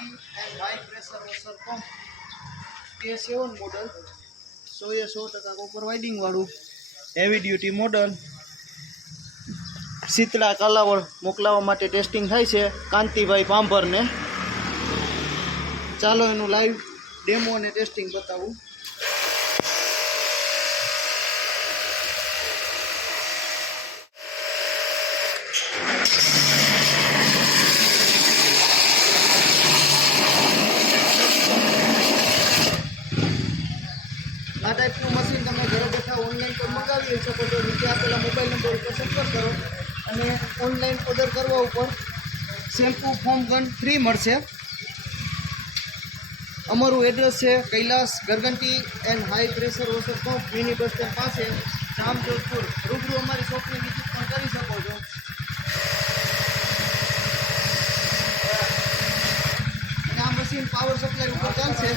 ગર્ગન્ટી and high pressure washer pump K7 model 100% copper winding વાળું heavy duty model Shitala Kalavad મોકલાવવા માટે testing થાય છે કાંતિભાઈ પાંભરને. ચાલો એનું લાઈવ ડેમો અને ટેસ્ટિંગ બતાવું. આ ટાઈપનું મશીન તમે ઘરે બેઠા ઓનલાઈન પર મંગાવી શકો છો. નીચે આપેલા મોબાઈલ નંબર ઉપર સંપર્ક કરો અને ઓનલાઈન ઓર્ડર કરવા ઉપર શેમ્પૂ ફોમ ગન ફ્રી મળશે. અમારું એડ્રેસ છે કૈલાસ ગર્ગન્ટી and high pressure washer pump mini bus stand પાસે જામજોધપુર. રૂબરૂ અમારી શોપની વિઝિટ પણ કરી શકો છો. અને આ મશીન પાવર સપ્લાય ઉપર ચાલશે.